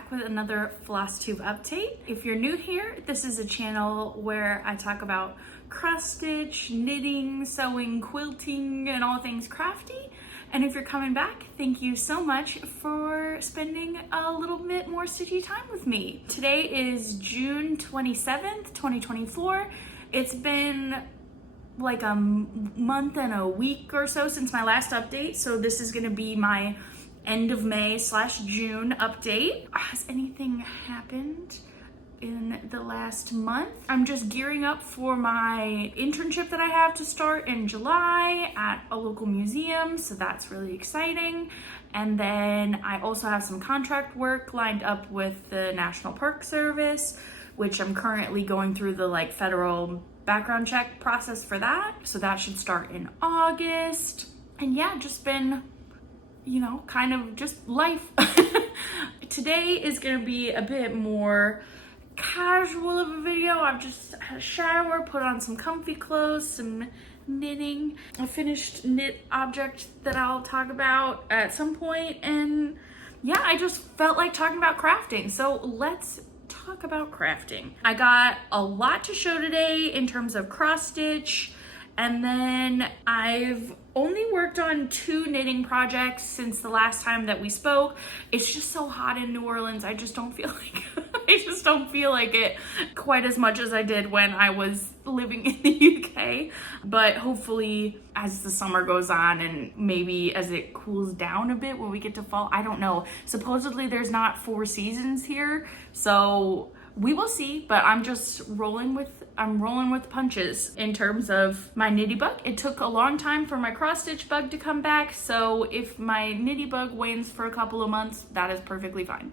back with another FLOSSTUBE update. If you're new here, this is a channel where I talk about cross stitch, knitting, sewing, quilting, and all things crafty. And if you're coming back, thank you so much for spending a little bit more stitchy time with me. Today is June 27th, 2024. It's been like a month and a week or so since my last update, so this is gonna be my end of May / June update. Has anything happened in the last month? I'm just gearing up for my internship that I have to start in July at a local museum, so that's really exciting. And then I also have some contract work lined up with the National Park Service, which I'm currently going through the federal background check process for that. So that should start in August. And yeah, just been, kind of just life. Today is gonna be a bit more casual of a video. I've just had a shower, put on some comfy clothes, some knitting. I finished knit object that I'll talk about at some point, and yeah, I just felt like talking about crafting. So let's talk about crafting. I got a lot to show today in terms of cross stitch, and then I've only worked on 2 knitting projects since the last time that we spoke. It's just so hot in New Orleans. I just don't feel like it quite as much as I did when I was living in the UK. But hopefully as the summer goes on and maybe as it cools down a bit when we get to fall, I don't know. Supposedly there's not 4 seasons here, so we will see, but I'm just rolling with punches in terms of my nitty bug. It took a long time for my cross stitch bug to come back, so if my nitty bug wanes for a couple of months, that is perfectly fine.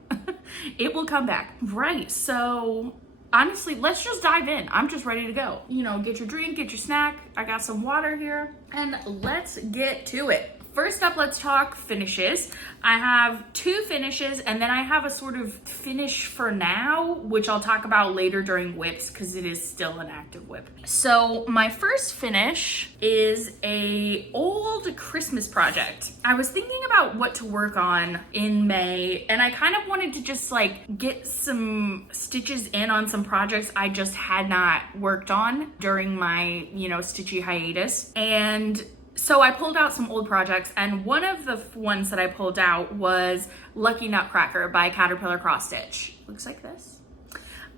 It will come back. Right, so honestly, let's just dive in. I'm just ready to go. Get your drink, get your snack. I got some water here, and let's get to it. First up, let's talk finishes. I have 2 finishes, and then I have a sort of finish for now, which I'll talk about later during whips because it is still an active whip. So my first finish is a old Christmas project. I was thinking about what to work on in May, and I kind of wanted to just get some stitches in on some projects I just had not worked on during my, stitchy hiatus. And so I pulled out some old projects, and one of the ones that I pulled out was Lucky Nutcracker by Caterpillar Cross Stitch. Looks like this.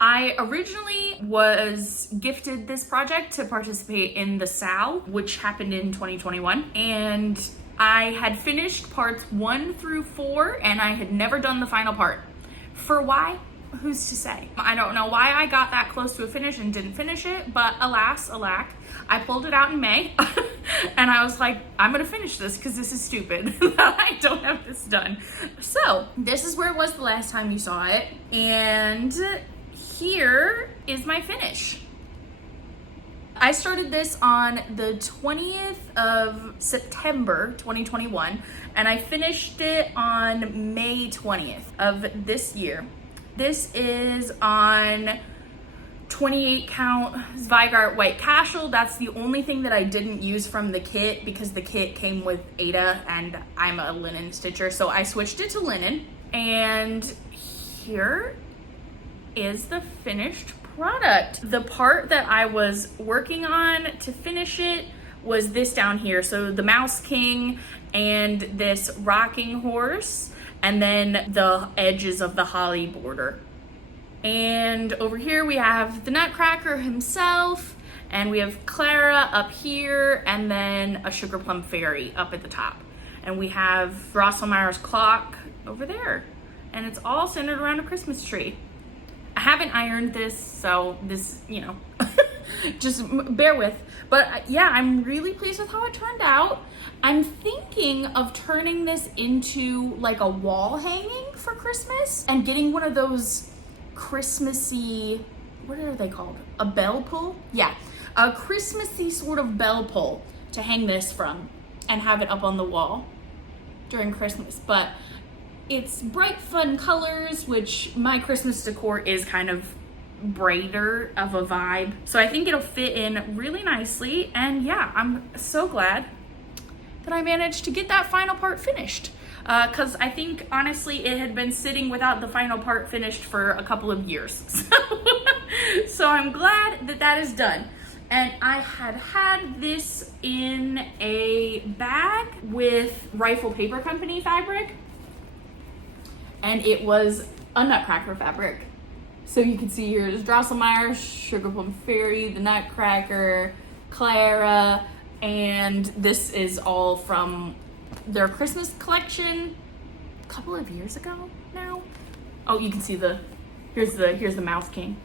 I originally was gifted this project to participate in the SAL, which happened in 2021, and I had finished parts 1 through 4, and I had never done the final part. For why? Who's to say? I don't know why I got that close to a finish and didn't finish it, but alas, alack, I pulled it out in May and I was like, I'm gonna finish this because this is stupid that I don't have this done. So this is where it was the last time you saw it, and here is my finish. I started this on the 20th of September 2021, and I finished it on May 20th of this year. This is on 28 count Zweigart white cashel. That's the only thing that I didn't use from the kit because the kit came with Ada and I'm a linen stitcher, so I switched it to linen. And here is the finished product. The part that I was working on to finish it was this down here. So the Mouse King and this rocking horse, and then the edges of the holly border. And over here we have the Nutcracker himself, and we have Clara up here, and then a Sugar Plum Fairy up at the top. And we have Drosselmeyer's clock over there. And it's all centered around a Christmas tree. I haven't ironed this, so this, just bear with. But yeah, I'm really pleased with how it turned out. I'm thinking of turning this into a wall hanging for Christmas and getting one of those Christmassy, what are they called? A bell pull? Yeah, a Christmassy sort of bell pull to hang this from and have it up on the wall during Christmas. But it's bright, fun colors, which my Christmas decor is kind of brighter of a vibe. So I think it'll fit in really nicely. And yeah, I'm so glad that I managed to get that final part finished. because I think honestly it had been sitting without the final part finished for a couple of years. So I'm glad that that is done. And I had this in a bag with Rifle Paper Company fabric, and it was a Nutcracker fabric. So you can see here is Drosselmeyer, Sugar Plum Fairy, the Nutcracker, Clara, and this is all from their Christmas collection a couple of years ago now. Oh, you can see here's the Mouse King.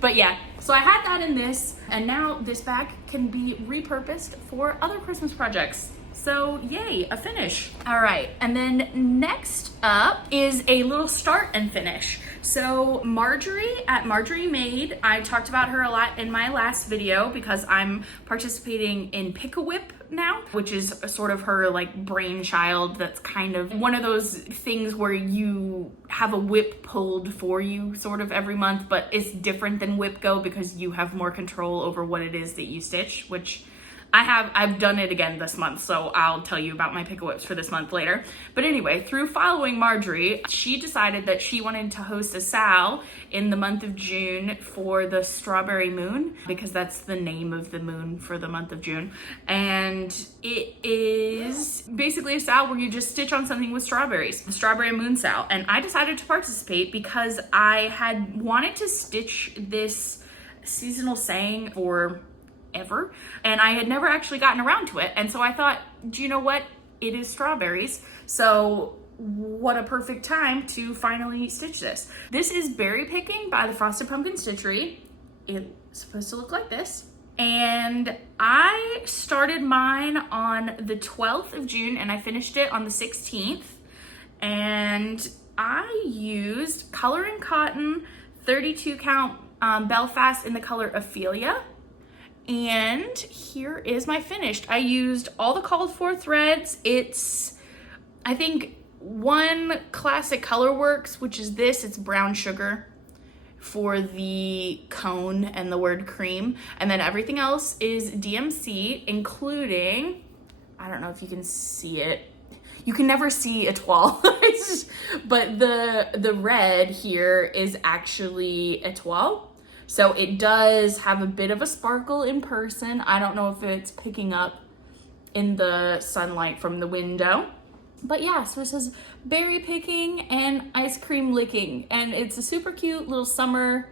But yeah, so I had that in this, and now this bag can be repurposed for other Christmas projects. So yay, a finish. All right, and then next up is a little start and finish. So Marjorie at Marjorie Made, I talked about her a lot in my last video because I'm participating in Pick-a-Whip now, which is sort of her like brainchild. That's kind of one of those things where you have a whip pulled for you sort of every month, but it's different than Whip Go because you have more control over what it is that you stitch, which I've done it again this month, so I'll tell you about my Pick-a-Whips for this month later. But anyway, through following Marjorie, she decided that she wanted to host a SAL in the month of June for the Strawberry Moon, because that's the name of the moon for the month of June. And it is basically a SAL where you just stitch on something with strawberries, the Strawberrymoonsal. And I decided to participate because I had wanted to stitch this seasonal saying for ever, and I had never actually gotten around to it. And so I thought, do you know what? It is strawberries, so what a perfect time to finally stitch this. This is Berry Picking by the Frosted Pumpkin Stitchery. It's supposed to look like this. And I started mine on the 12th of June and I finished it on the 16th. And I used Color and Cotton 32 count Belfast in the color Ophelia. And here is my finished. I used all the called for threads. It's, I think, one classic color works, which is this. It's brown sugar for the cone and the word cream. And then everything else is DMC, including, I don't know if you can see it. You can never see a toile, but the red here is actually a toile. So it does have a bit of a sparkle in person. I don't know if it's picking up in the sunlight from the window. But yeah, so it says berry picking and ice cream licking. And it's a super cute little summer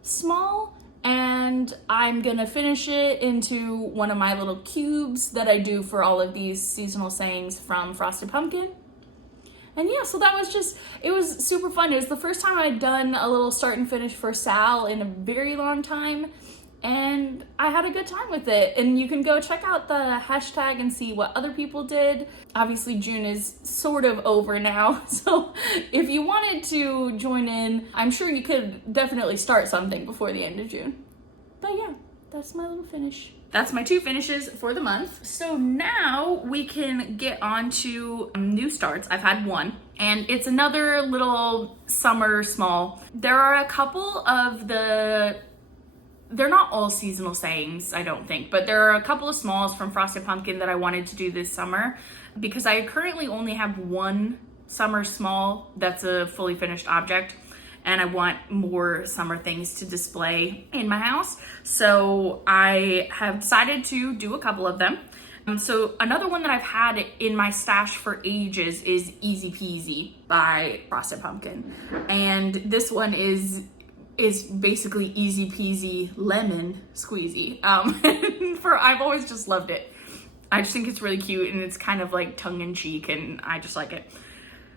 small. And I'm gonna finish it into one of my little cubes that I do for all of these seasonal sayings from Frosted Pumpkin. And yeah, so that was just, it was super fun. It was the first time I'd done a little start and finish for Sal in a very long time. And I had a good time with it. And you can go check out the hashtag and see what other people did. Obviously, June is sort of over now. So if you wanted to join in, I'm sure you could definitely start something before the end of June. But yeah, that's my little finish. That's my two finishes for the month. So now we can get on to new starts. I've had one, and it's another little summer small. There are a couple of they're not all seasonal sayings, I don't think, but there are a couple of smalls from Frosted Pumpkin that I wanted to do this summer because I currently only have one summer small that's a fully finished object. And I want more summer things to display in my house. So I have decided to do a couple of them. So another one that I've had in my stash for ages is Easy Peasy by Frosted Pumpkin. And this one is basically easy peasy lemon squeezy. I've always just loved it. I just think it's really cute and it's kind of like tongue in cheek and I just like it.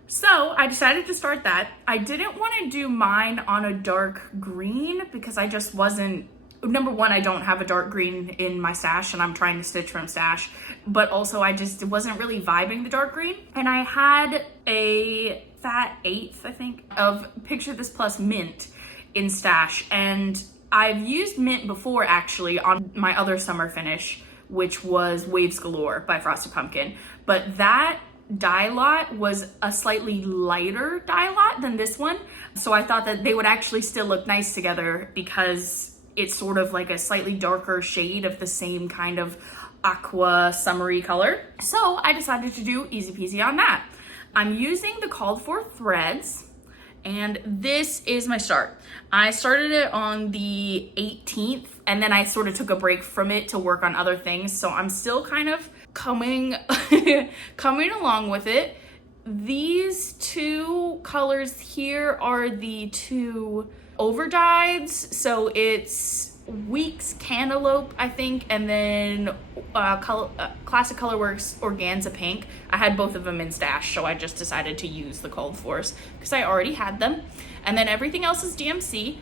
So I decided to start that. I didn't want to do mine on a dark green because I just wasn't, number one, I don't have a dark green in my stash and I'm trying to stitch from stash, but also I just wasn't really vibing the dark green. And I had a fat eighth, I think, of Picture This Plus mint in stash. And I've used mint before actually on my other summer finish, which was Waves Galore by Frosted Pumpkin. But that dye lot was a slightly lighter dye lot than this one. So I thought that they would actually still look nice together because it's sort of like a slightly darker shade of the same kind of aqua summery color. So I decided to do easy peasy on that. I'm using the called for threads, and this is my start. I started it on the 18th, and then I sort of took a break from it to work on other things. So I'm still kind of coming along with it. These two colors here are the two overdyes. So it's Weeks Cantaloupe, I think, and then Classic Colorworks Organza Pink. I had both of them in stash, so I just decided to use the called fors because I already had them. And then everything else is DMC.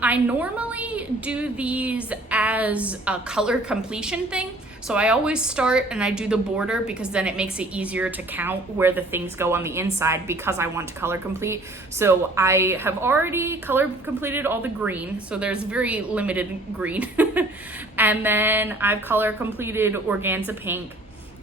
I normally do these as a color completion thing. So I always start and I do the border because then it makes it easier to count where the things go on the inside because I want to color complete. So I have already color completed all the green. So there's very limited green. And then I've color completed Organza Pink.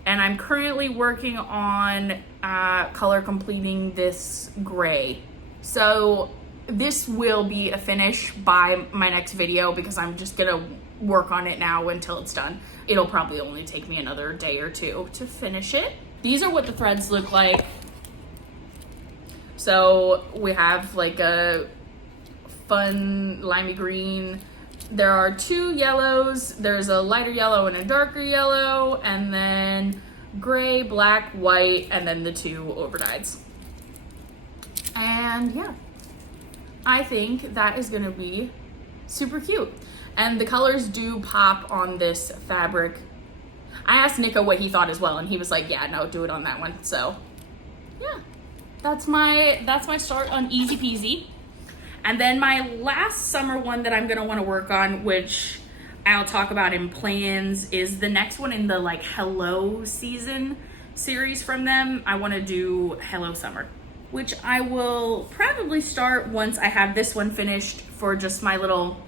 And I'm currently working on color completing this gray. So this will be a finish by my next video because I'm just gonna work on it now until it's done. It'll probably only take me another day or two to finish it. These are what the threads look like. So we have like a fun limey green. There are two yellows. There's a lighter yellow and a darker yellow, and then gray, black, white, and then the two overdyes. And yeah, I think that is gonna be super cute. And the colors do pop on this fabric. I asked Nico what he thought as well, and he was like, yeah, no, do it on that one. So yeah, that's my start on easy peasy. And then my last summer one that I'm gonna wanna work on, which I'll talk about in plans, is the next one in the like Hello season series from them. I wanna do Hello Summer, which I will probably start once I have this one finished for just my little,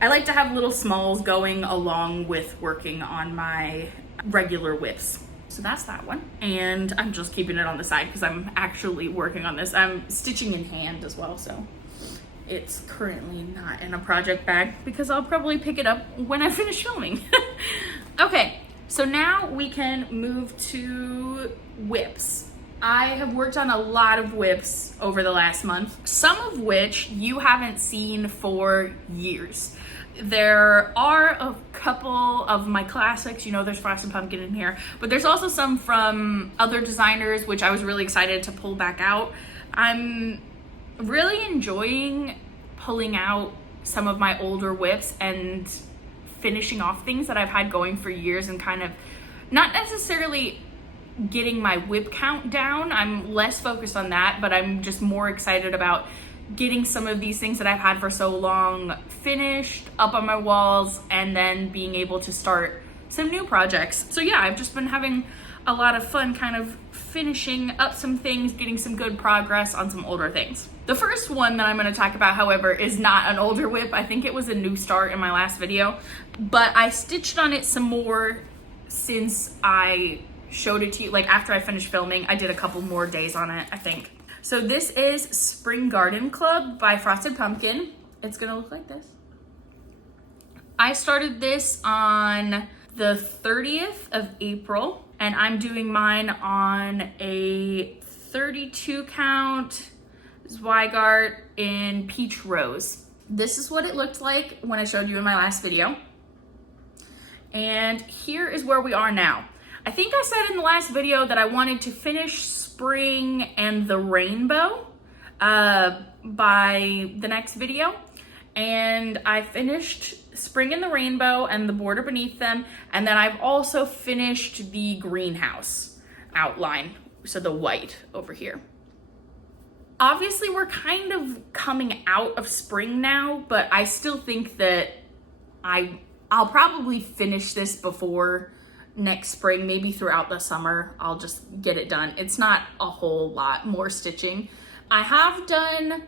I like to have little smalls going along with working on my regular whips. So that's that one. And I'm just keeping it on the side because I'm actually working on this. I'm stitching in hand as well, so it's currently not in a project bag because I'll probably pick it up when I finish filming. Okay, so now we can move to whips. I have worked on a lot of whips over the last month, some of which you haven't seen for years. There are a couple of my classics, you know, there's Frosted Pumpkin in here, but there's also some from other designers, which I was really excited to pull back out. I'm really enjoying pulling out some of my older whips and finishing off things that I've had going for years and kind of not necessarily getting my whip count down. I'm less focused on that, but I'm just more excited about getting some of these things that I've had for so long finished up on my walls and then being able to start some new projects. So yeah, I've just been having a lot of fun kind of finishing up some things, getting some good progress on some older things. The first one that I'm going to talk about, however, is not an older whip. I think it was a new start in my last video, but I stitched on it some more since I showed it to you. Like after I finished filming, I did a couple more days on it, I think. So this is Spring Garden Club by Frosted Pumpkin. It's gonna look like this. I started this on the 30th of April, and I'm doing mine on a 32 count Zweigart in Peach Rose. This is what it looked like when I showed you in my last video. And here is where we are now. I think I said in the last video that I wanted to finish Spring and the Rainbow by the next video. And I finished Spring and the Rainbow and the border beneath them. And then I've also finished the greenhouse outline. So the white over here. Obviously we're kind of coming out of spring now, but I still think that I'll probably finish this before next spring, maybe throughout the summer. I'll just get it done. It's not a whole lot more stitching. I have done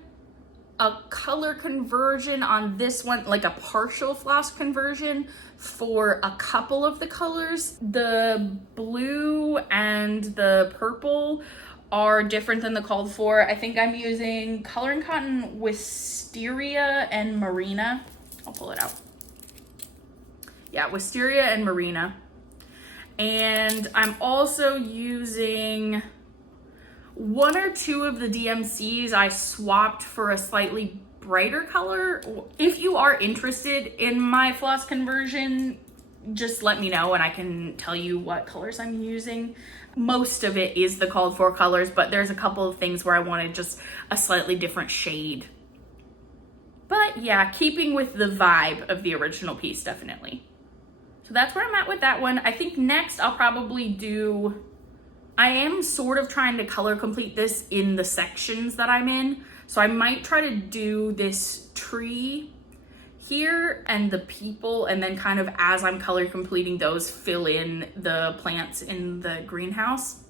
a color conversion on this one, like a partial floss conversion for a couple of the colors. The blue and the purple are different than the called for. I think I'm using Coloring Cotton, Wisteria, and Marina. I'll pull it out. Yeah, Wisteria and Marina. And I'm also using 1 or 2 of the DMCs I swapped for a slightly brighter color. If you are interested in my floss conversion, just let me know and I can tell you what colors I'm using. Most of it is the called for colors, but there's a couple of things where I wanted just a slightly different shade. But yeah, keeping with the vibe of the original piece, definitely. So that's where I'm at with that one. I think next I'll probably do, I am sort of trying to color complete this in the sections that I'm in. So I might try to do this tree here and the people, and then kind of as I'm color completing those, fill in the plants in the greenhouse.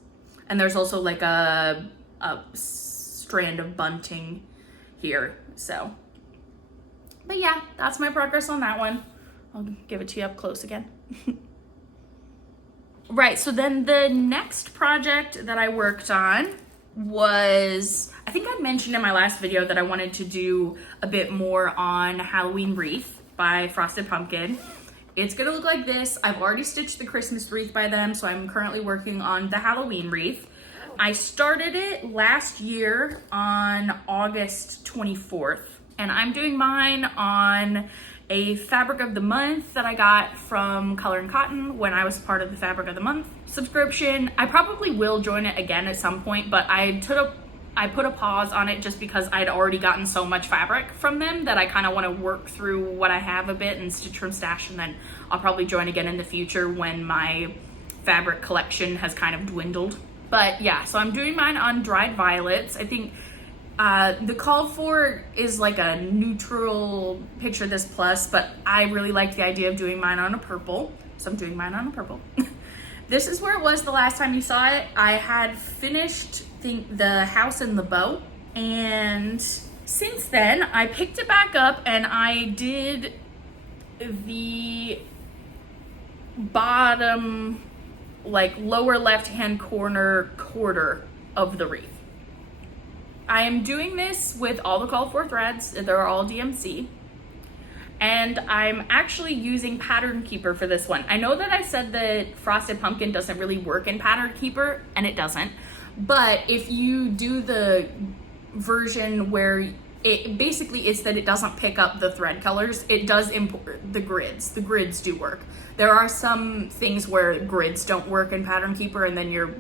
And there's also like a strand of bunting here, so. But yeah, that's my progress on that one. I'll give it to you up close again. Right, so then the next project that I worked on was, I think I mentioned in my last video that I wanted to do a bit more on Halloween Wreath by Frosted Pumpkin. It's gonna look like this. I've already stitched the Christmas wreath by them, so I'm currently working on the Halloween wreath. I started it last year on August 24th, and I'm doing mine on a fabric of the month that I got from Color and Cotton when I was part of the fabric of the month subscription. I probably will join it again at some point, but I put a pause on it just because I'd already gotten so much fabric from them that I kind of want to work through what I have a bit and stitch from stash, and then I'll probably join again in the future when my fabric collection has kind of dwindled. But yeah, so I'm doing mine on dried violets. I think the call for is like a neutral picture this plus, but I really like the idea of doing mine on a purple, so I'm doing mine on a purple. This is where it was the last time you saw it. I had finished the house and the bow, and since then I picked it back up and I did the bottom, like lower left hand corner quarter of the wreath. I am doing this with all the called for threads. They're all DMC. And I'm actually using Pattern Keeper for this one. I know that I said that Frosted Pumpkin doesn't really work in Pattern Keeper, and it doesn't. But if you do the version where it basically is that it doesn't pick up the thread colors, it does import the grids. The grids do work. There are some things where grids don't work in Pattern Keeper, and then you're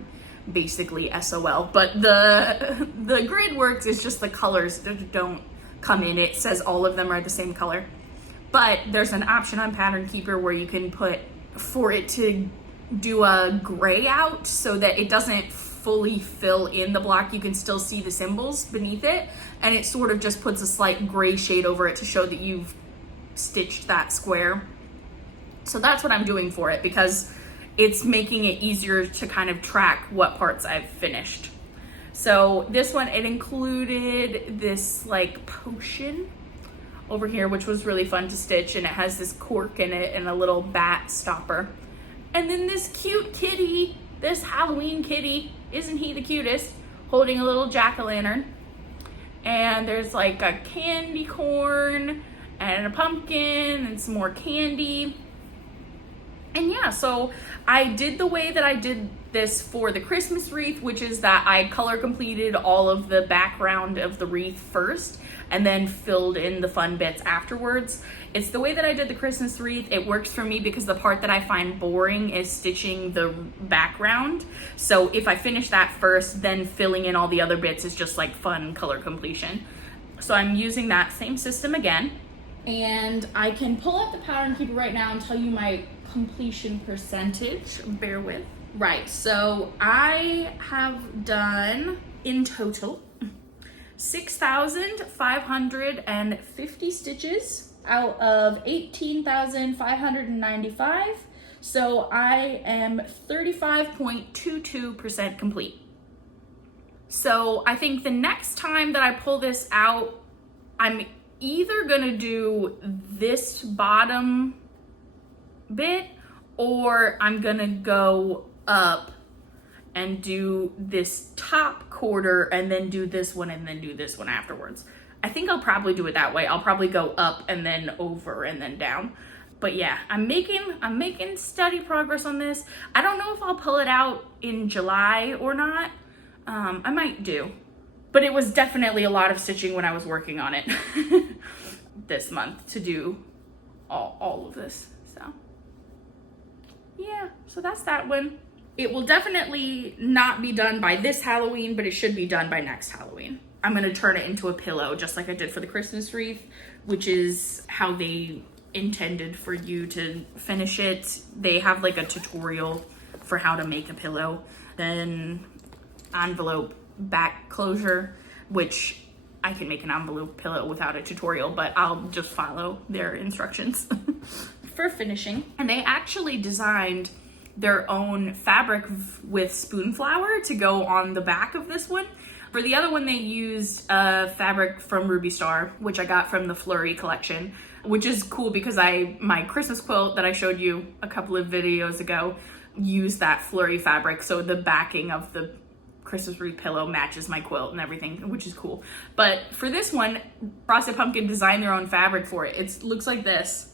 basically SOL, but the grid works. It's just the colors that don't come in. It says all of them are the same color, but there's an option on Pattern Keeper where you can put for it to do a gray out so that it doesn't fully fill in the block. You can still see the symbols beneath it, and it sort of just puts a slight gray shade over it to show that you've stitched that square. So that's what I'm doing for it, because it's making it easier to kind of track what parts I've finished. So this one, it included this like potion over here, which was really fun to stitch, and it has this cork in it and a little bat stopper. And then this cute kitty, this Halloween kitty, isn't he the cutest, holding a little jack-o'-lantern. And there's like a candy corn and a pumpkin and some more candy. And yeah, so I did the way that I did this for the Christmas wreath, which is that I color completed all of the background of the wreath first and then filled in the fun bits afterwards. It's the way that I did the Christmas wreath. It works for me because the part that I find boring is stitching the background. So if I finish that first, then filling in all the other bits is just like fun color completion. So I'm using that same system again. And I can pull up the Pattern Keeper right now and tell you my completion percentage. Bear with. Right, so I have done in total 6,550 stitches out of 18,595. So I am 35.22% complete. So I think the next time that I pull this out, I'm either gonna do this bottom bit, or I'm gonna go up and do this top quarter and then do this one and then do this one afterwards. I think I'll probably do it that way. I'll probably go up and then over and then down. But yeah, I'm making steady progress on this. I don't know if I'll pull it out in July or not. I might do. But it was definitely a lot of stitching when I was working on it this month to do all of this. So yeah, so that's that one. It will definitely not be done by this Halloween, but it should be done by next Halloween. I'm gonna turn it into a pillow just like I did for the Christmas wreath, which is how they intended for you to finish it. They have like a tutorial for how to make a pillow. Then envelope back closure, which I can make an envelope pillow without a tutorial, but I'll just follow their instructions for finishing. And they actually designed their own fabric with spoon flower to go on the back of this one. For the other one, they used a fabric from Ruby Star, which I got from the Flurry collection, which is cool because my Christmas quilt that I showed you a couple of videos ago used that Flurry fabric. So the backing of the Christmas wreath pillow matches my quilt and everything, which is cool. But for this one, Frosted Pumpkin designed their own fabric for it. It looks like this.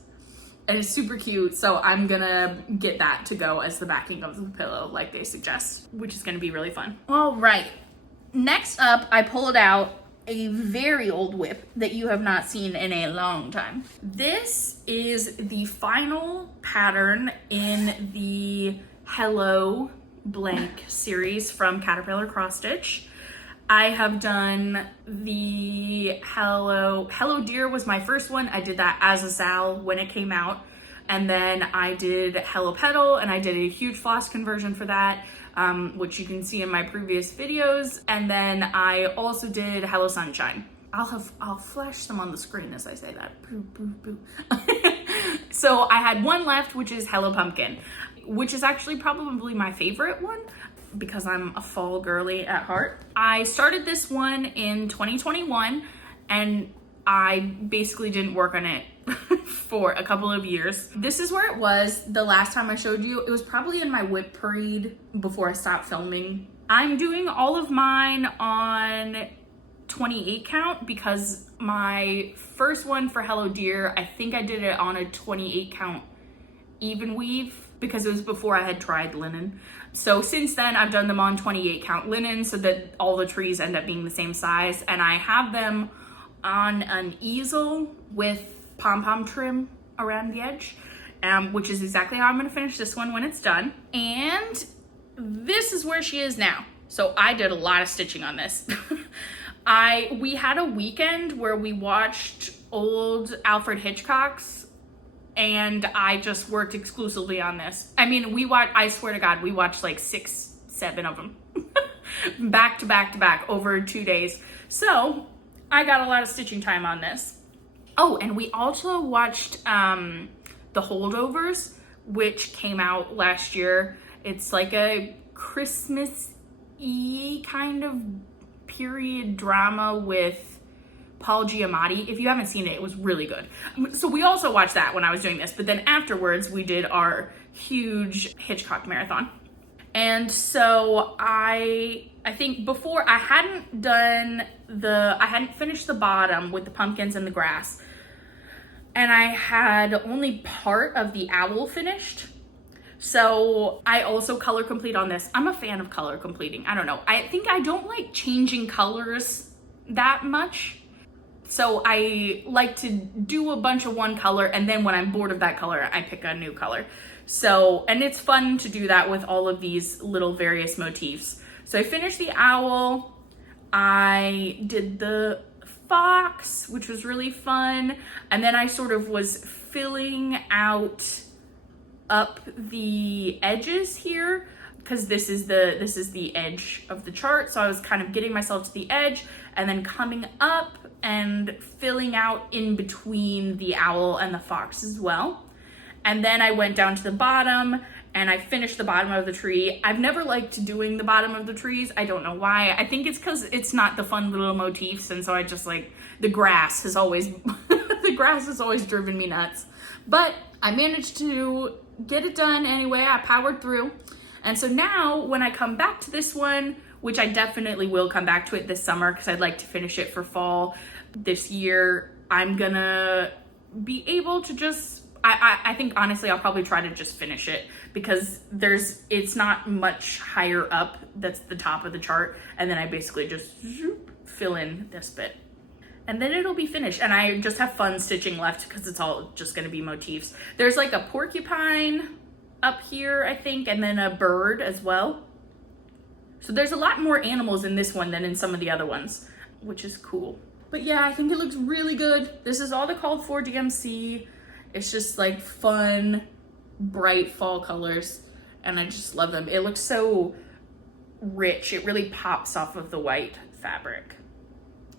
And it's super cute, so I'm gonna get that to go as the backing of the pillow like they suggest, which is gonna be really fun. All right, next up, I pulled out a very old whip that you have not seen in a long time. This is the final pattern in the Hello Blank series from Caterpillar Cross Stitch. I have done the Hello Deer was my first one. I did that as a Sal when it came out. And then I did Hello Petal, and I did a huge floss conversion for that, which you can see in my previous videos. And then I also did Hello Sunshine. I'll flash them on the screen as I say that. Boo, boo, boo. So I had one left, which is Hello Pumpkin, which is actually probably my favorite one, because I'm a fall girly at heart. I started this one in 2021 and I basically didn't work on it for a couple of years. This is where it was the last time I showed you. It was probably in my whip parade before I stopped filming. I'm doing all of mine on 28 count because my first one for Hello Deer, I think I did it on a 28 count even weave because it was before I had tried linen. So since then, I've done them on 28 count linen so that all the trees end up being the same size. And I have them on an easel with pom-pom trim around the edge, which is exactly how I'm gonna finish this one when it's done. And this is where she is now. So I did a lot of stitching on this. We had a weekend where we watched old Alfred Hitchcock's, and I just worked exclusively on this. I mean, I swear to God, we watched like 6, 7 of them back to back to back over 2 days. So I got a lot of stitching time on this. Oh, and we also watched The Holdovers, which came out last year. It's like a Christmas-y kind of period drama with Paul Giamatti. If you haven't seen it, it was really good. So we also watched that when I was doing this, but then afterwards we did our huge Hitchcock marathon. And so I think before I hadn't finished the bottom with the pumpkins and the grass, and I had only part of the owl finished. So I also color complete on this. I'm a fan of color completing. I don't know. I think I don't like changing colors that much. So I like to do a bunch of one color, and then when I'm bored of that color, I pick a new color. So, and it's fun to do that with all of these little various motifs. So I finished the owl. I did the fox, which was really fun. And then I sort of was filling out up the edges here, because this is the edge of the chart. So I was kind of getting myself to the edge and then coming up and filling out in between the owl and the fox as well. And then I went down to the bottom and I finished the bottom of the tree. I've never liked doing the bottom of the trees. I don't know why. I think it's because it's not the fun little motifs, and so I just like, the grass has always driven me nuts. But I managed to get it done anyway. I powered through. And so now when I come back to this one, which I definitely will come back to it this summer because I'd like to finish it for fall this year, I'm gonna be able to just I think honestly I'll probably try to just finish it because it's not much higher up. That's the top of the chart, and then I basically just fill in this bit. And then it'll be finished, and I just have fun stitching left because it's all just gonna be motifs. There's like a porcupine up here, I think, and then a bird as well. So there's a lot more animals in this one than in some of the other ones, which is cool. But yeah, I think it looks really good. This is all the called for DMC. It's just like fun, bright fall colors, and I just love them. It looks so rich. It really pops off of the white fabric.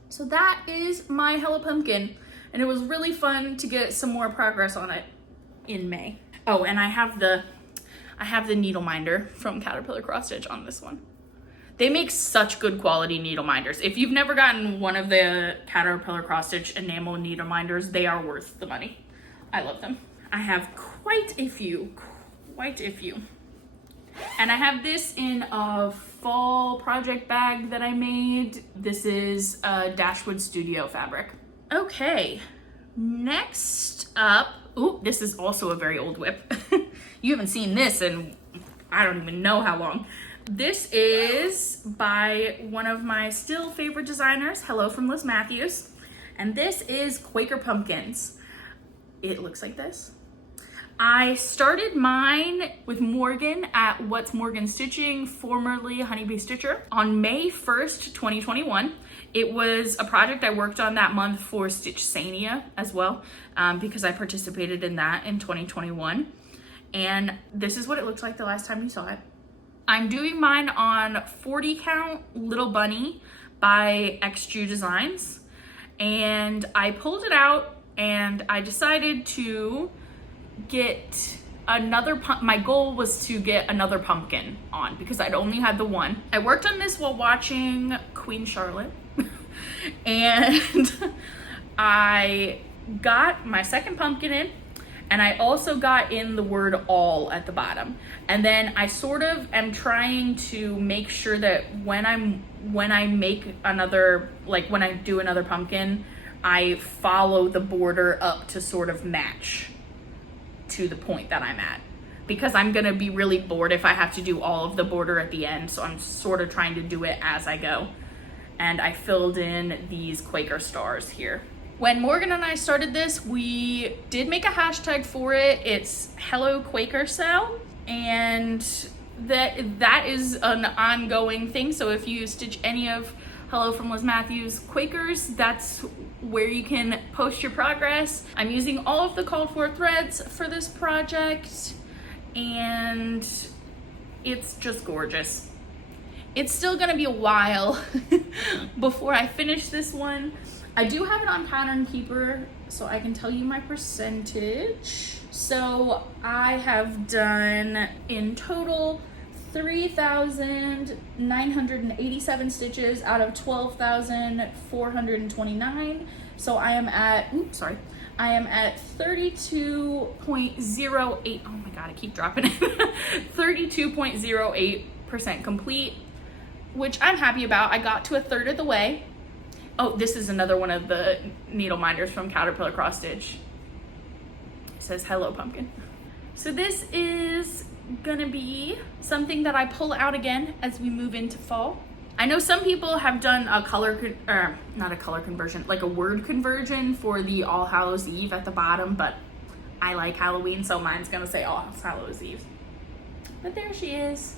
So that is my Hello Pumpkin, and it was really fun to get some more progress on it in May. Oh, and I have the needle minder from Caterpillar Cross Stitch on this one. They make such good quality needle minders. If you've never gotten one of the Caterpillar Cross Stitch enamel needle minders, they are worth the money. I love them. I have quite a few. And I have this in a fall project bag that I made. This is a Dashwood Studio fabric. Okay, next up, ooh, this is also a very old whip. You haven't seen this in I don't even know how long. This is by one of my still favorite designers, Hello from Liz Matthews. And this is Quaker Pumpkins. It looks like this. I started mine with Morgan at What's Morgan Stitching, formerly Honeybee Stitcher, on May 1st, 2021. It was a project I worked on that month for Stitchsania as well, because I participated in that in 2021. And this is what it looks like the last time you saw it. I'm doing mine on 40 count Little Bunny by XSTITCH Designs. And I pulled it out and I decided to get another my goal was to get another pumpkin on because I'd only had the one. I worked on this while watching Queen Charlotte and I got my second pumpkin in, and I also got in the word all at the bottom. And then I sort of am trying to make sure that when I make another, like when I do another pumpkin, I follow the border up to sort of match to the point that I'm at, because I'm gonna be really bored if I have to do all of the border at the end. So I'm sort of trying to do it as I go. And I filled in these Quaker stars here. When Morgan and I started this, we did make a hashtag for it. It's Hello Quaker Cell, and that is an ongoing thing. So if you stitch any of Hello from Liz Matthews Quakers, that's where you can post your progress. I'm using all of the called for threads for this project, and it's just gorgeous. It's still gonna be a while before I finish this one. I do have it on Pattern Keeper, so I can tell you my percentage. So I have done in total 3,987 stitches out of 12,429. So I am at, I am at 32.08. Oh my God, I keep dropping it. 32.08% complete, which I'm happy about. I got to a third of the way. Oh, this is another one of the needle minders from Caterpillar Cross Stitch. It says Hello Pumpkin. So this is gonna be something that I pull out again as we move into fall. I know some people have done a not a color conversion, like a word conversion for the All Hallows Eve at the bottom, but I like Halloween, so mine's gonna say All Hallows Eve. But there she is.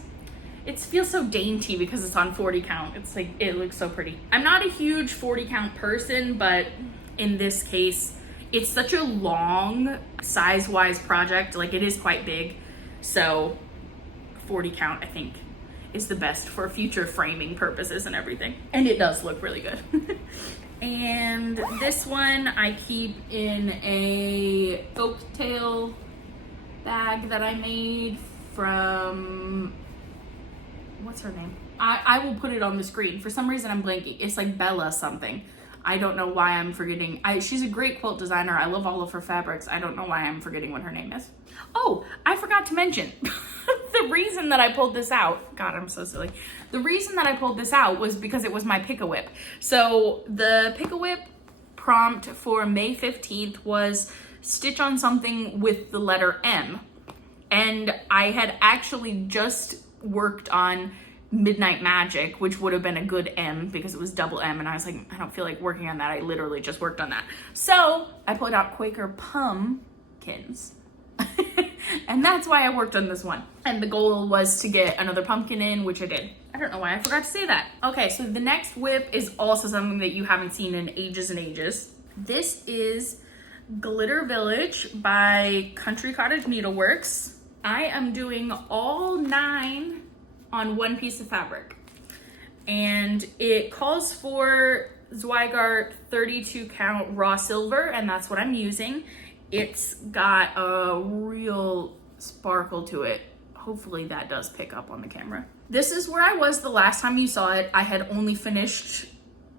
It feels so dainty because it's on 40 count. It's like, it looks so pretty. I'm not a huge 40 count person, but in this case, it's such a long size-wise project. Like, it is quite big. So 40 count, I think, is the best for future framing purposes and everything. And it does look really good. And this one I keep in a folktale bag that I made from, what's her name? I will put it on the screen. For some reason I'm blanking. It's like Bella something. I don't know why I'm forgetting. She's a great quilt designer. I love all of her fabrics. I don't know why I'm forgetting what her name is. Oh, I forgot to mention the reason that I pulled this out. God, I'm so silly. The reason that I pulled this out was because it was my Pick-a-Whip. So the Pick-a-Whip prompt for May 15th was stitch on something with the letter M. And I had actually just worked on Midnight Magic, which would have been a good M because it was double M, and I was like, I don't feel like working on that. I literally just worked on that. So I pulled out Quaker pumpkins. And that's why I worked on this one. And the goal was to get another pumpkin in, which I did. I don't know why I forgot to say that. Okay, so the next whip is also something that you haven't seen in ages and ages. This is Glitter Village by Country Cottage Needleworks. I am doing all 9 on one piece of fabric. And it calls for Zweigart 32 count raw silver, and that's what I'm using. It's got a real sparkle to it. Hopefully that does pick up on the camera. This is where I was the last time you saw it. I had only finished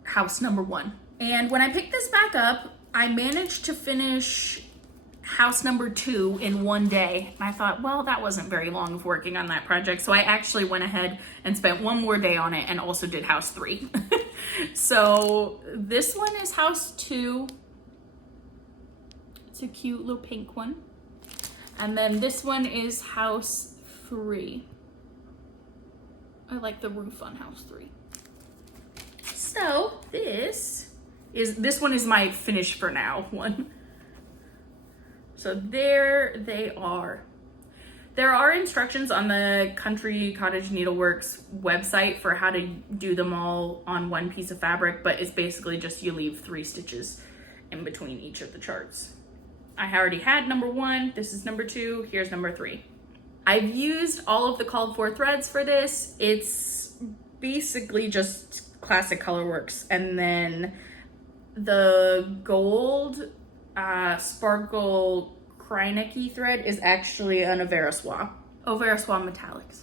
house number 1. And when I picked this back up, I managed to finish house number 2 in one day. And I thought, well, that wasn't very long of working on that project. So I actually went ahead and spent one more day on it and also did house 3. So this one is house 2. It's a cute little pink one. And then this one is house 3. I like the roof on house 3. So this one is my finish for now one. So there they are. There are instructions on the Country Cottage Needleworks website for how to do them all on one piece of fabric, but it's basically just you leave 3 stitches in between each of the charts. I already had number 1, this is number 2, here's number 3. I've used all of the called for threads for this. It's basically just classic Colorworks, and then the gold sparkle Kreinecke thread is actually an Overswa Metallics.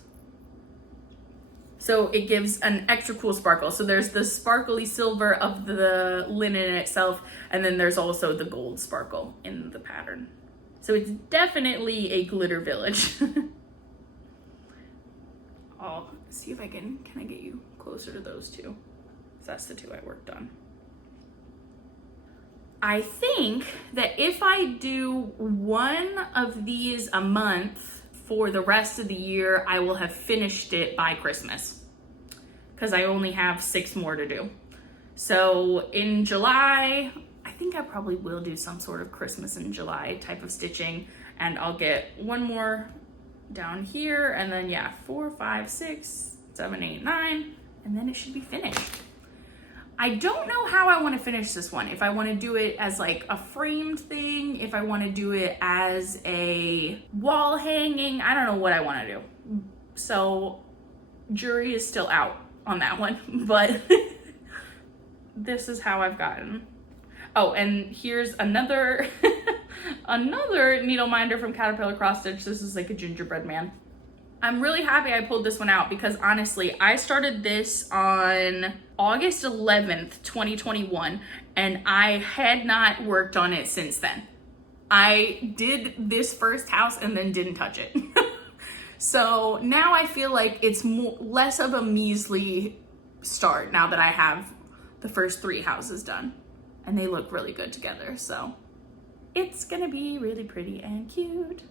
So it gives an extra cool sparkle. So there's the sparkly silver of the linen itself, and then there's also the gold sparkle in the pattern. So it's definitely a glitter village. I'll see if can I get you closer to those 2? 'Cause that's the 2 I worked on. I think that if I do one of these a month for the rest of the year, I will have finished it by Christmas, because I only have 6 more to do. So in July, I think I probably will do some sort of Christmas in July type of stitching, and I'll get one more down here, and then yeah, 4, 5, 6, 7, 8, 9, and then it should be finished. I don't know how I want to finish this one. If I want to do it as like a framed thing, if I want to do it as a wall hanging, I don't know what I want to do. So jury is still out on that one, but this is how I've gotten. Oh, and here's another another needle minder from Caterpillar Cross Stitch. This is like a gingerbread man. I'm really happy I pulled this one out because honestly, I started this on August 11th, 2021, and I had not worked on it since then. I did this first house and then didn't touch it. So now I feel like it's less of a measly start now that I have the first 3 houses done, and they look really good together. So it's gonna be really pretty and cute.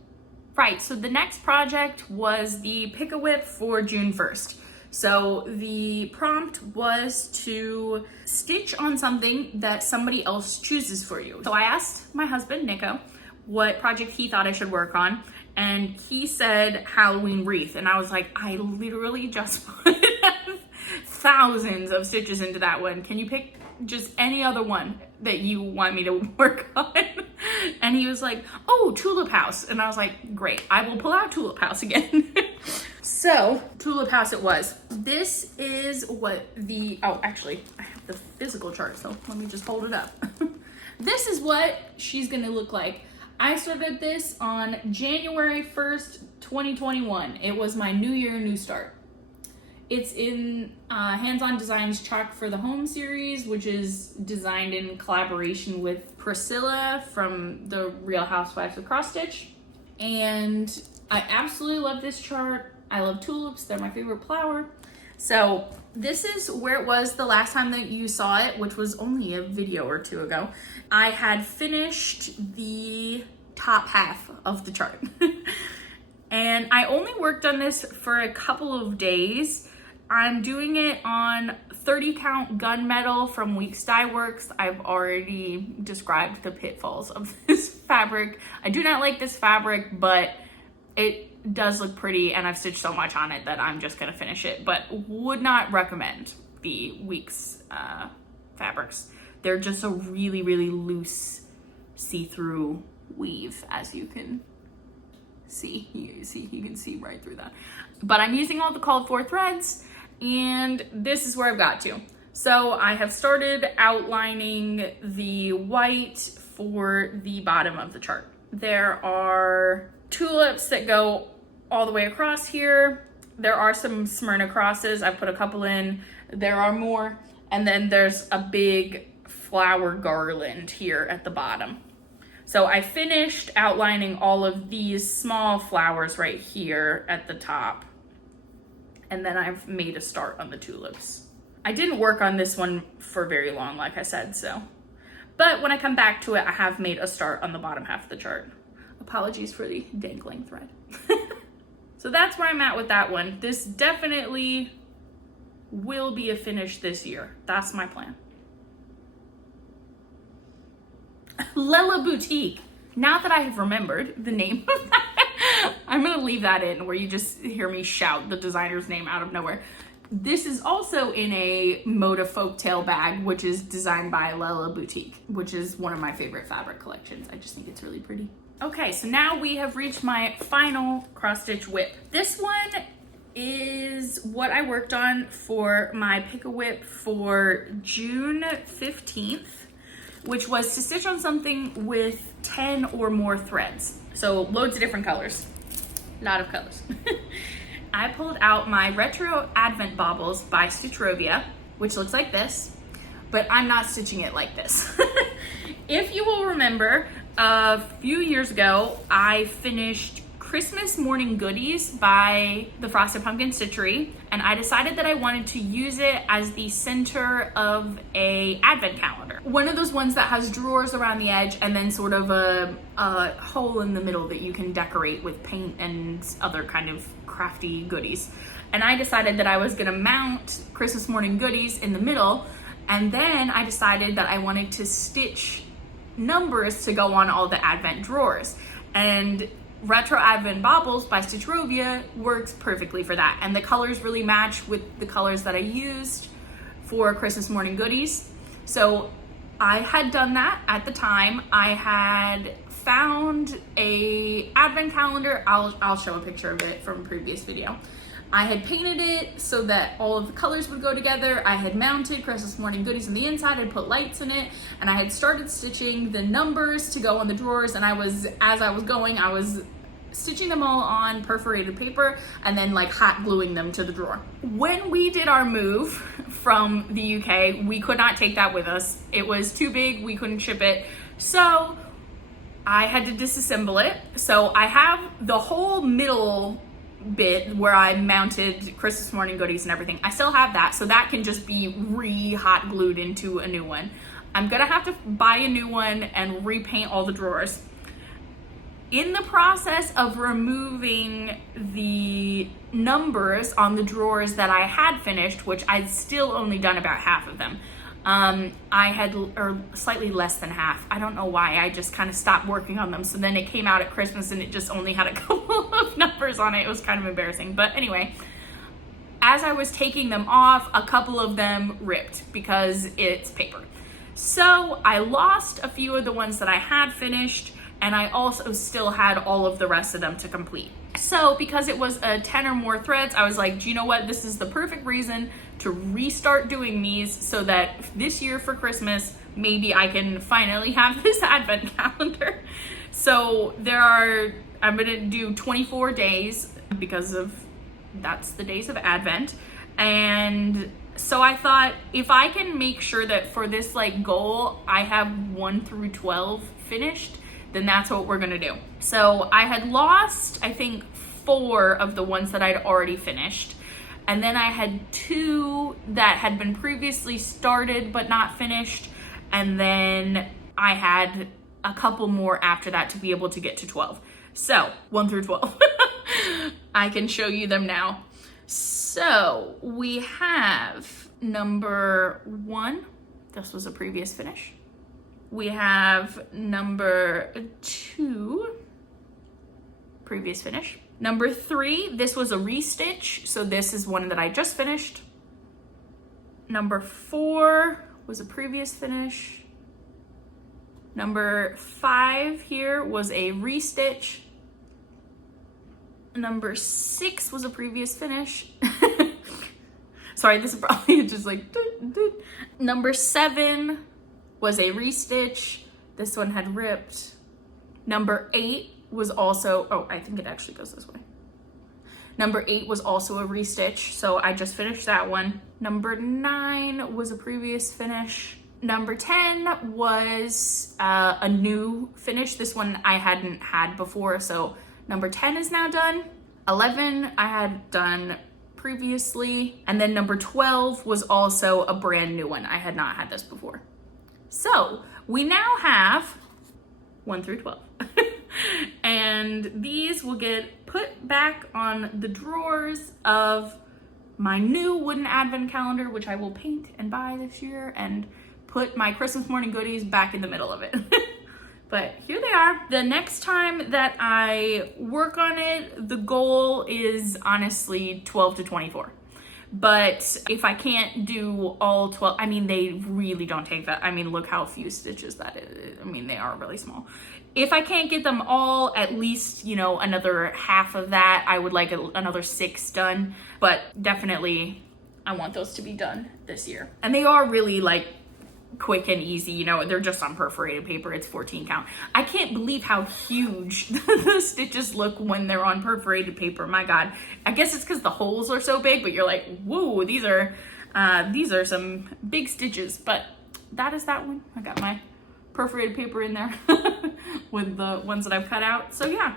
Right, so the next project was the Pick-a-Whip for June 1st. So the prompt was to stitch on something that somebody else chooses for you. So I asked my husband, Nico, what project he thought I should work on, and he said Halloween wreath. And I was like, I literally just put thousands of stitches into that one. Can you pick just any other one that you want me to work on? And he was like, oh, Tulip House. And I was like, great, I will pull out Tulip House again. So Tulip House it was. This is what the, oh, actually I have the physical chart, so let me just hold it up. This is what she's gonna look like. I started this on January 1st, 2021. It was my New Year, New Start. It's in Hands-On Designs Chalk for the Home series, which is designed in collaboration with Priscilla from the Real Housewives of Cross Stitch. And I absolutely love this chart. I love tulips, they're my favorite flower. So this is where it was the last time that you saw it, which was only a video or two ago. I had finished the top half of the chart. And I only worked on this for a couple of days. I'm doing it on 30 count gunmetal from Weeks Dye Works. I've already described the pitfalls of this fabric. I do not like this fabric, but it does look pretty, and I've stitched so much on it that I'm just gonna finish it, but would not recommend the Weeks fabrics. They're just a really, really loose see-through weave, as you can see. You can see right through that. But I'm using all the called for threads, and this is where I've got to. So I have started outlining the white for the bottom of the chart. There are tulips that go all the way across here. There are some Smyrna crosses. I put a couple in. There are more. And then there's a big flower garland here at the bottom. So I finished outlining all of these small flowers right here at the top. And then I've made a start on the tulips. I didn't work on this one for very long, like I said, so. But when I come back to it, I have made a start on the bottom half of the chart. Apologies for the dangling thread. So that's where I'm at with that one. This definitely will be a finish this year. That's my plan. Lella Boutique. Now that I have remembered the name of that, I'm gonna leave that in where you just hear me shout the designer's name out of nowhere. This is also in a Moda Folktale bag, which is designed by Lella Boutique, which is one of my favorite fabric collections. I just think it's really pretty. Okay, so now we have reached my final cross stitch whip. This one is what I worked on for my pick-a-whip for June 15th, which was to stitch on something with 10 or more threads. So loads of different colors, a lot of colors. I pulled out my Retro Advent Baubles by Stitchrovia, which looks like this, but I'm not stitching it like this. If you will remember, a few years ago, I finished Christmas Morning Goodies by the Frosted Pumpkin Stitchery, and I decided that I wanted to use it as the center of a advent calendar. One of those ones that has drawers around the edge and then sort of a hole in the middle that you can decorate with paint and other kind of crafty goodies. And I decided that I was gonna mount Christmas Morning Goodies in the middle, and then I decided that I wanted to stitch numbers to go on all the advent drawers. And Retro Advent Baubles by Stitchrovia works perfectly for that. And the colors really match with the colors that I used for Christmas Morning Goodies. So I had done that at the time. I had found a advent calendar. I'll show a picture of it from a previous video. I had painted it so that all of the colors would go together. I had mounted Christmas Morning Goodies on the inside. I'd put lights in it, and I had started stitching the numbers to go on the drawers. And as I was going, I was stitching them all on perforated paper and then like hot gluing them to the drawer. When we did our move from the UK, we could not take that with us. It was too big, we couldn't ship it. So I had to disassemble it. So I have the whole middle bit where I mounted Christmas Morning Goodies and everything. I still have that, so that can just be re-hot glued into a new one. I'm gonna have to buy a new one and repaint all the drawers. In the process of removing the numbers on the drawers that I had finished, which I'd still only done about half of them, or slightly less than half. I don't know why, I just kind of stopped working on them. So then it came out at Christmas and it just only had a couple of numbers on it. It was kind of embarrassing. But anyway, as I was taking them off, a couple of them ripped because it's paper. So I lost a few of the ones that I had finished, and I also still had all of the rest of them to complete. So because it was 10 or more threads, I was like, do you know what? This is the perfect reason to restart doing these so that this year for Christmas, maybe I can finally have this advent calendar. So I'm gonna do 24 days because that's the days of Advent. And so I thought, if I can make sure that for this like goal, I have 1 through 12 finished, then that's what we're gonna do. So I had lost, I think, 4 of the ones that I'd already finished. And then I had 2 that had been previously started but not finished. And then I had a couple more after that to be able to get to 12. So 1 through 12. I can show you them now. So we have number 1. This was a previous finish. We have number 2, previous finish. Number 3, this was a restitch, so this is one that I just finished. Number 4 was a previous finish. Number 5 here was a restitch. Number 6 was a previous finish. Sorry, this is probably just like... Number 7 was a restitch. This one had ripped. Number 8 was also... Oh, I think it actually goes this way. Number 8 was also a restitch, so I just finished that one. Number 9 was a previous finish. Number 10 was a new finish. This one I hadn't had before, so number 10 is now done. 11 I had done previously, and then number 12 was also a brand new one. I had not had this before. So we now have 1 through 12. And these will get put back on the drawers of my new wooden advent calendar, which I will paint and buy this year, and put my Christmas morning goodies back in the middle of it. But here they are. The next time that I work on it, the goal is honestly 12 to 24. But if I can't do all 12, I mean, they really don't take that. I mean, look how few stitches that is. I mean, they are really small. If I can't get them all, at least, you know, another half of that, I would like another 6 done. But definitely, I want those to be done this year. And they are really like quick and easy, you know, they're just on perforated paper. It's 14 count. I can't believe how huge the stitches look when they're on perforated paper. My God, I guess it's because the holes are so big, but you're like, whoa, these are some big stitches. But that is that one. I got my perforated paper in there with the ones that I've cut out. So yeah,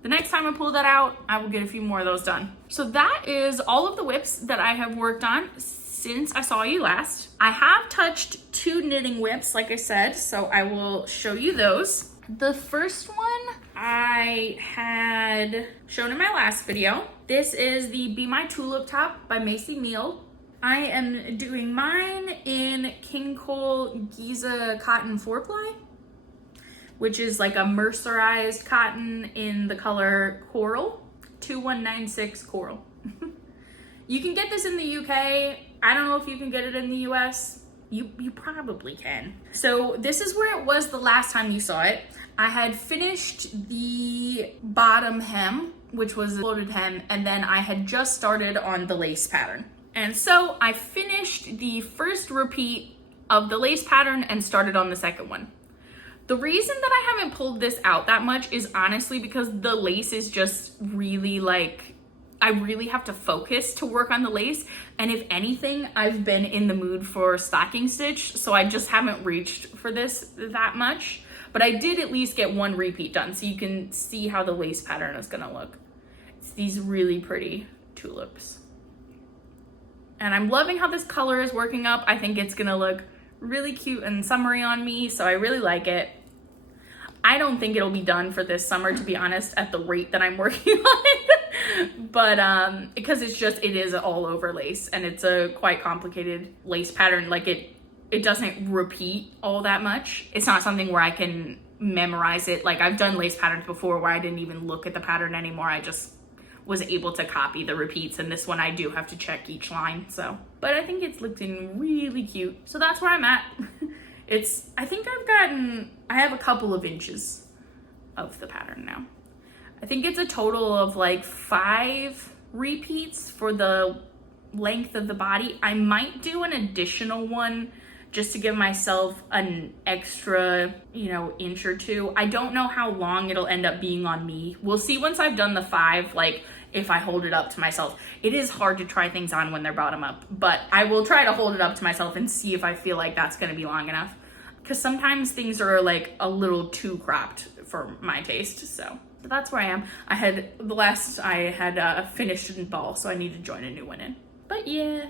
the next time I pull that out, I will get a few more of those done. So that is all of the whips that I have worked on since I saw you last. I have touched 2 knitting whips, like I said, so I will show you those. The first one I had shown in my last video. This is the Be My Tulip Top by Macy Meal. I am doing mine in King Cole Giza Cotton 4-ply, which is like a mercerized cotton in the color Coral, 2196 Coral. You can get this in the UK. I don't know if you can get it in the US. You probably can. So this is where it was the last time you saw it. I had finished the bottom hem, which was a loaded hem, and then I had just started on the lace pattern. And so I finished the first repeat of the lace pattern and started on the second one. The reason that I haven't pulled this out that much is honestly because the lace is just really like, I really have to focus to work on the lace. And if anything, I've been in the mood for stocking stitch, so I just haven't reached for this that much. But I did at least get 1 repeat done, so you can see how the lace pattern is gonna look. It's these really pretty tulips. And I'm loving how this color is working up. I think it's gonna look really cute and summery on me, so I really like it. I don't think it'll be done for this summer, to be honest, at the rate that I'm working on it. But because it is all over lace, and it's a quite complicated lace pattern. Like it doesn't repeat all that much. It's not something where I can memorize it. Like I've done lace patterns before where I didn't even look at the pattern anymore. I just was able to copy the repeats, and this one I do have to check each line. So, but I think it's looking really cute. So that's where I'm at. I think I have a couple of inches of the pattern now. I think it's a total of like 5 repeats for the length of the body. I might do an additional one just to give myself an extra, inch or 2. I don't know how long it'll end up being on me. We'll see once I've done the 5, like if I hold it up to myself. It is hard to try things on when they're bottom up, but I will try to hold it up to myself and see if I feel like that's gonna be long enough. Because sometimes things are like a little too cropped for my taste, so. that's where I am. The last I had finished in fall, so I need to join a new one in. But yeah,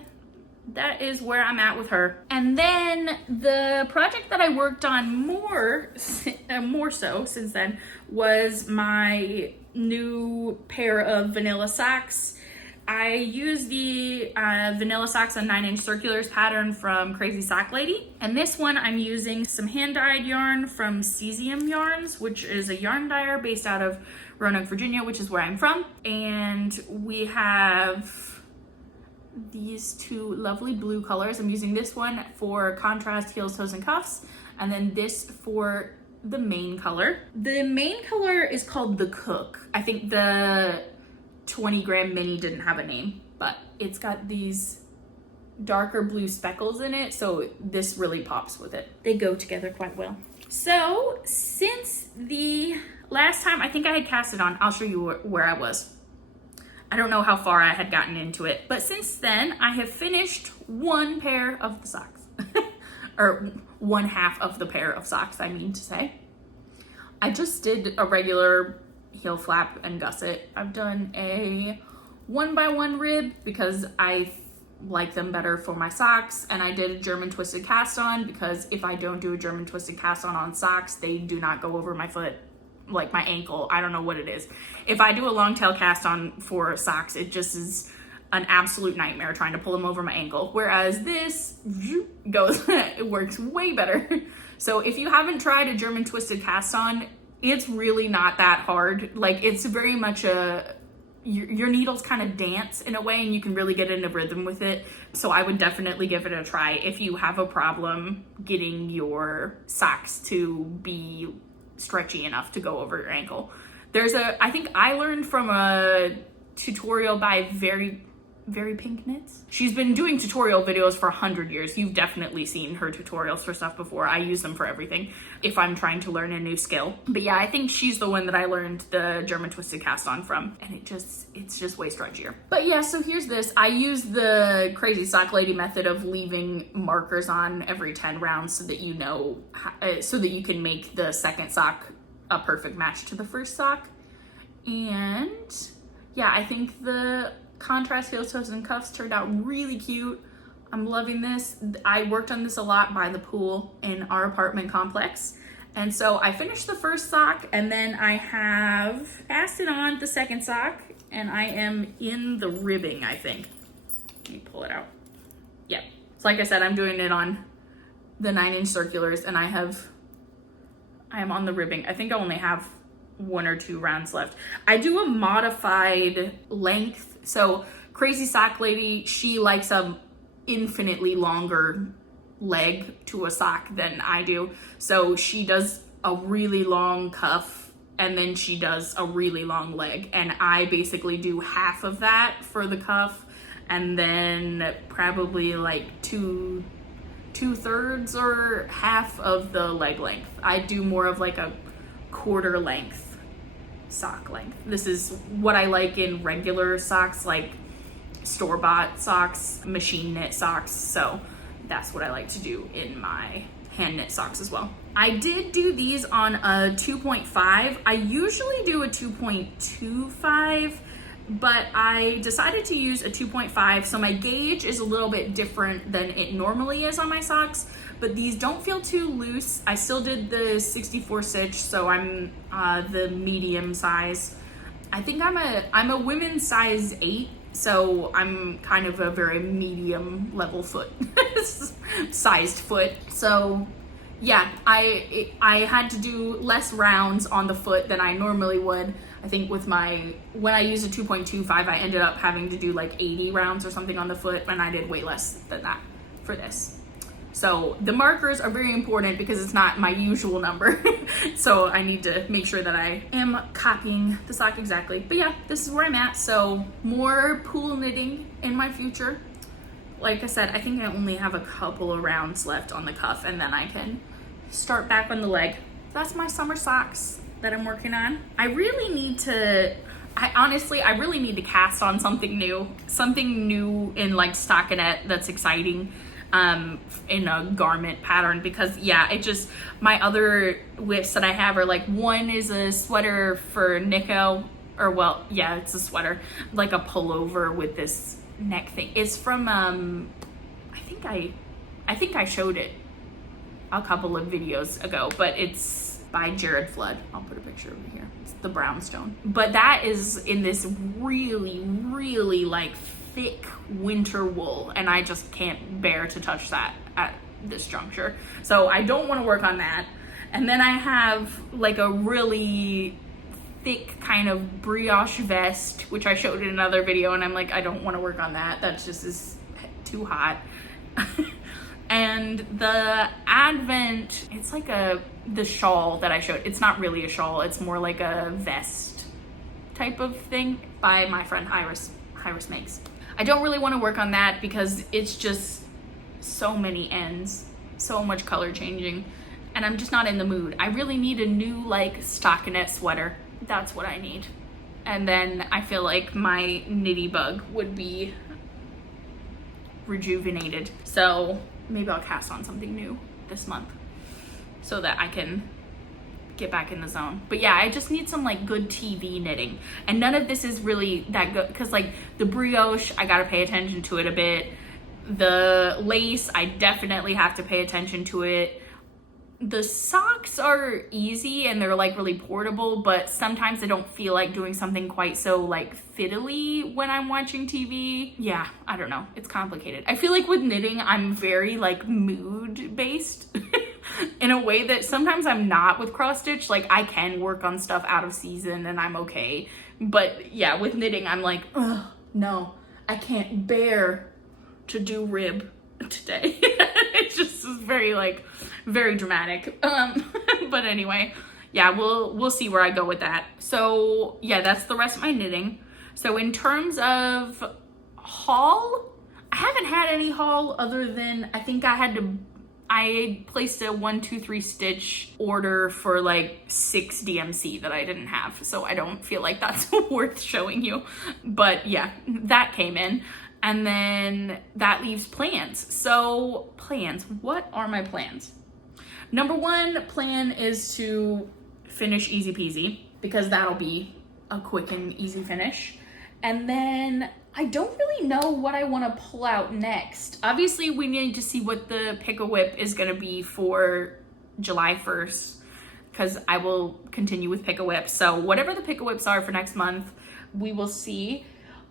that is where I'm at with her. And then the project that I worked on more so since then was my new pair of vanilla socks. I used the vanilla socks on 9-inch circulars pattern from Crazy Sock Lady. And this one I'm using some hand-dyed yarn from Cesium Yarns, which is a yarn dyer based out of Roanoke, Virginia, which is where I'm from. And we have these two lovely blue colors. I'm using this one for contrast heels, toes, and cuffs, and then this for the main color. The main color is called the Cook. I think the 20-gram mini didn't have a name, but it's got these darker blue speckles in it, so this really pops with it. They go together quite well. So since the last time I think I had cast it on, I'll show you where I was. I don't know how far I had gotten into it, but since then I have finished one pair of the socks. Or one half of the pair of socks, I mean to say. I just did a regular heel flap and gusset. I've done a 1x1 rib because I like them better for my socks, and I did a German twisted cast on because if I don't do a German twisted cast on socks, they do not go over my foot, like my ankle. I don't know what it is. If I do a long tail cast on for socks, it just is an absolute nightmare trying to pull them over my ankle, whereas this goes, it works way better. So if you haven't tried a German twisted cast on, it's really not that hard. Like, it's very much your needles kind of dance in a way, and you can really get in a rhythm with it. So I would definitely give it a try if you have a problem getting your socks to be stretchy enough to go over your ankle. I think I learned from a tutorial by Very Pink Knits. She's been doing tutorial videos for 100 years. You've definitely seen her tutorials for stuff before. I use them for everything if I'm trying to learn a new skill. But yeah, I think she's the one that I learned the German twisted cast on from, and it's just way stretchier. But yeah, so here's this. I use the Crazy Sock Lady method of leaving markers on every 10 rounds so that you know, so that you can make the second sock a perfect match to the first sock. And yeah, I think the contrast heels, toes, and cuffs turned out really cute. I'm loving this. I worked on this a lot by the pool in our apartment complex. And so I finished the first sock, and then I have cast it on the second sock, and I am in the ribbing, I think. Let me pull it out. Yeah. So like I said, I'm doing it on the 9-inch circulars, and I am on the ribbing. I think I only have 1 or 2 rounds left. I do a modified length. So Crazy Sock Lady, she likes a infinitely longer leg to a sock than I do. So she does a really long cuff, and then she does a really long leg. And I basically do half of that for the cuff, and then probably like two-thirds or half of the leg length. I do more of like a quarter length sock length. This is what I like in regular socks, like store-bought socks, machine knit socks. So that's what I like to do in my hand knit socks as well. I did do these on a 2.5. I usually do a 2.25, but I decided to use a 2.5. So my gauge is a little bit different than it normally is on my socks, but these don't feel too loose. I still did the 64 stitch, so I'm the medium size. I think I'm a women's size 8, so I'm kind of a very medium level foot, sized foot. So yeah, I had to do less rounds on the foot than I normally would. I think when I used a 2.25, I ended up having to do like 80 rounds or something on the foot, and I did way less than that for this. So the markers are very important because it's not my usual number. So I need to make sure that I am copying the sock exactly. But yeah, this is where I'm at. So more pool knitting in my future. Like I said, I think I only have a couple of rounds left on the cuff, and then I can start back on the leg. That's my summer socks that I'm working on. I really need to cast on something new in like stockinette that's exciting. in a garment pattern, because yeah, it just, my other whips that I have are like, one is a sweater for Nico, or well, yeah, it's a sweater, like a pullover with this neck thing. It's from, I think I showed it a couple of videos ago, but it's by Jared Flood. I'll put a picture over here. It's the brownstone. But that is in this really, really like thick winter wool, and I just can't bear to touch that at this juncture. So I don't want to work on that. And then I have like a really thick kind of brioche vest, which I showed in another video, and I'm like, I don't want to work on that. That's just is too hot. And the Advent, it's like the shawl that I showed. It's not really a shawl. It's more like a vest type of thing by my friend Iris Makes. I don't really want to work on that because it's just so many ends, so much color changing, and I'm just not in the mood. I really need a new like stockinette sweater. That's what I need. And then I feel like my nitty bug would be rejuvenated. So maybe I'll cast on something new this month so that I can get back in the zone. But yeah, I just need some like good TV knitting, and none of this is really that good because like the brioche, I gotta pay attention to it a bit. The lace, I definitely have to pay attention to it. The socks are easy and they're like really portable, but sometimes I don't feel like doing something quite so like fiddly when I'm watching TV. Yeah, I don't know. It's complicated. I feel like with knitting, I'm very like mood based in a way that sometimes I'm not with cross stitch. Like I can work on stuff out of season and I'm okay. But yeah, with knitting, I'm like, oh no, I can't bear to do rib today. It's just very like very dramatic. But anyway, yeah, we'll see where I go with that. So yeah, that's the rest of my knitting. So in terms of haul, I haven't had any haul other than I think I placed a 1, 2, 3 stitch order for like 6 DMC that I didn't have. So I don't feel like that's worth showing you. But yeah, that came in. And then that leaves plans. So plans, what are my plans? Number 1 plan is to finish Easy Peasy because that'll be a quick and easy finish. And then I don't really know what I want to pull out next. Obviously we need to see what the Pick-a-Whip is gonna be for July 1st because I will continue with Pick-a-Whip. So whatever the Pick-a-Whips are for next month, we will see.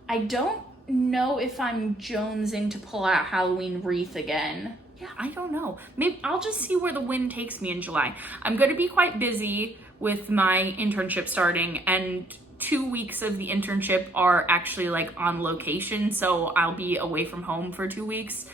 I don't know if I'm jonesing to pull out Halloween Wreath again. Yeah, I don't know. Maybe I'll just see where the wind takes me in July. I'm going to be quite busy with my internship starting, and 2 weeks of the internship are actually like on location, so I'll be away from home for 2 weeks.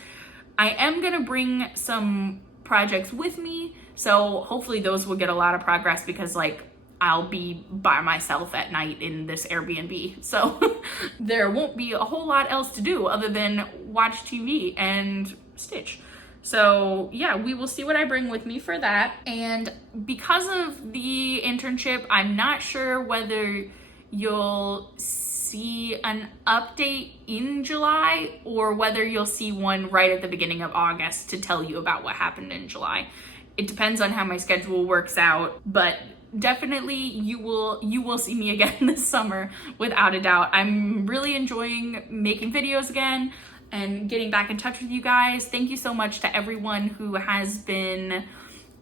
I am going to bring some projects with me, so hopefully those will get a lot of progress because like I'll be by myself at night in this Airbnb. So there won't be a whole lot else to do other than watch TV and stitch. So yeah, we will see what I bring with me for that. And because of the internship, I'm not sure whether you'll see an update in July or whether you'll see one right at the beginning of August to tell you about what happened in July. It depends on how my schedule works out, but definitely you will see me again this summer without a doubt. I'm really enjoying making videos again and getting back in touch with you guys. Thank you so much to everyone who has been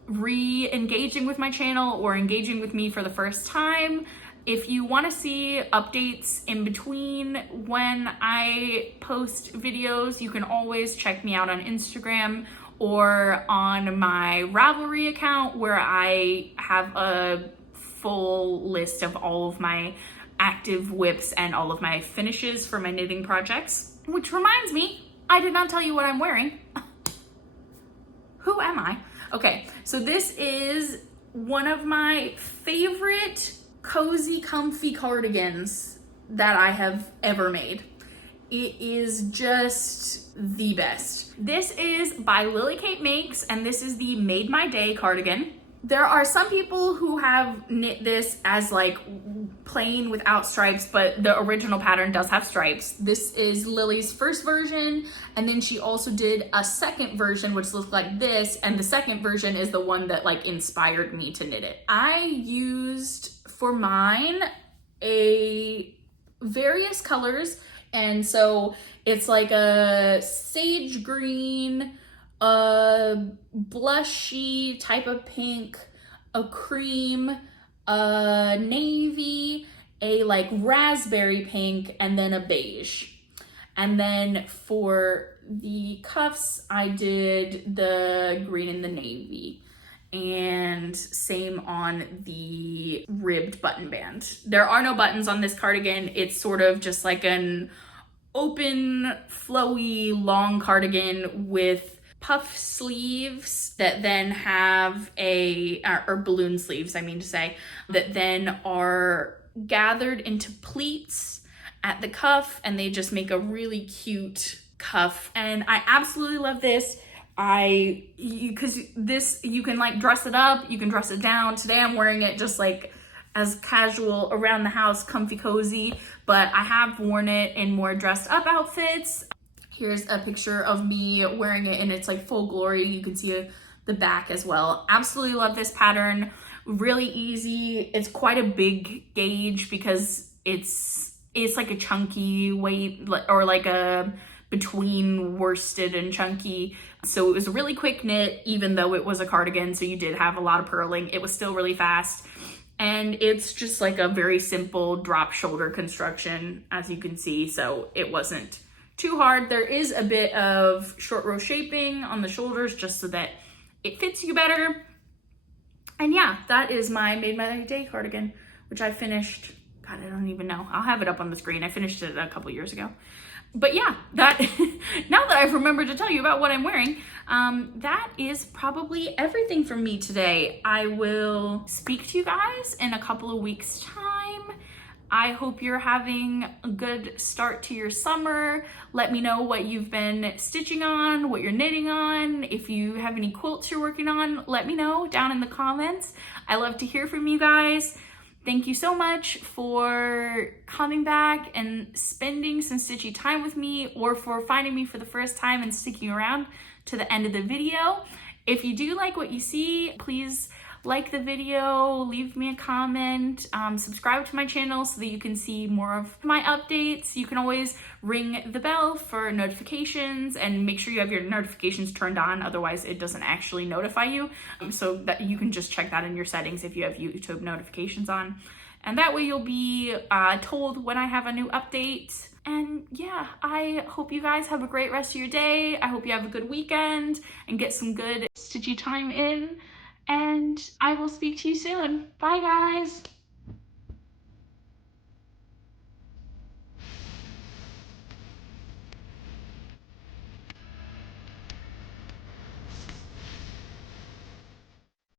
re-engaging with my channel or engaging with me for the first time. If you want to see updates in between when I post videos, you can always check me out on Instagram or on my Ravelry account where I have a full list of all of my active whips and all of my finishes for my knitting projects. Which reminds me, I did not tell you what I'm wearing. Who am I? Okay, so this is one of my favorite cozy, comfy cardigans that I have ever made. It is just the best. This is by Lily Kate Makes, and this is the Made My Day cardigan. There are some people who have knit this as like plain without stripes, but the original pattern does have stripes. This is Lily's first version, and then she also did a second version which looked like this, and the second version is the one that like inspired me to knit it. I used for mine various colors, and so it's like a sage green, a blushy type of pink, a cream, a navy, a like raspberry pink, and then a beige. And then for the cuffs, I did the green and the navy. And same on the ribbed button band. There are no buttons on this cardigan. It's sort of just like an open, flowy, long cardigan with puff sleeves that then have or balloon sleeves, I mean to say, that then are gathered into pleats at the cuff, and they just make a really cute cuff. And I absolutely love this. Because this, you can like dress it up, you can dress it down. Today I'm wearing it just like as casual around the house, comfy cozy, but I have worn it in more dressed up outfits. Here's a picture of me wearing it in its like full glory. You can see the back as well. Absolutely love this pattern. Really easy. It's quite a big gauge because it's like a chunky weight, or like a between worsted and chunky. So it was a really quick knit, even though it was a cardigan, so you did have a lot of purling. It was still really fast. And it's just like a very simple drop shoulder construction, as you can see. So it wasn't too hard. There is a bit of short row shaping on the shoulders just so that it fits you better. And yeah, that is my Made My Day cardigan, which I finished, God, I don't even know. I'll have it up on the screen. I finished it a couple years ago. But yeah, that now that I've remembered to tell you about what I'm wearing, that is probably everything from me today. I will speak to you guys in a couple of weeks' time. I hope you're having a good start to your summer. Let me know what you've been stitching on, what you're knitting on. If you have any quilts you're working on, let me know down in the comments. I love to hear from you guys. Thank you so much for coming back and spending some stitchy time with me, or for finding me for the first time and sticking around to the end of the video. If you do like what you see, please like the video, leave me a comment, subscribe to my channel so that you can see more of my updates. You can always ring the bell for notifications, and make sure you have your notifications turned on, otherwise it doesn't actually notify you. So that you can just check that in your settings if you have YouTube notifications on. And that way you'll be told when I have a new update. And yeah, I hope you guys have a great rest of your day. I hope you have a good weekend and get some good stitchy time in. And I will speak to you soon. Bye, guys.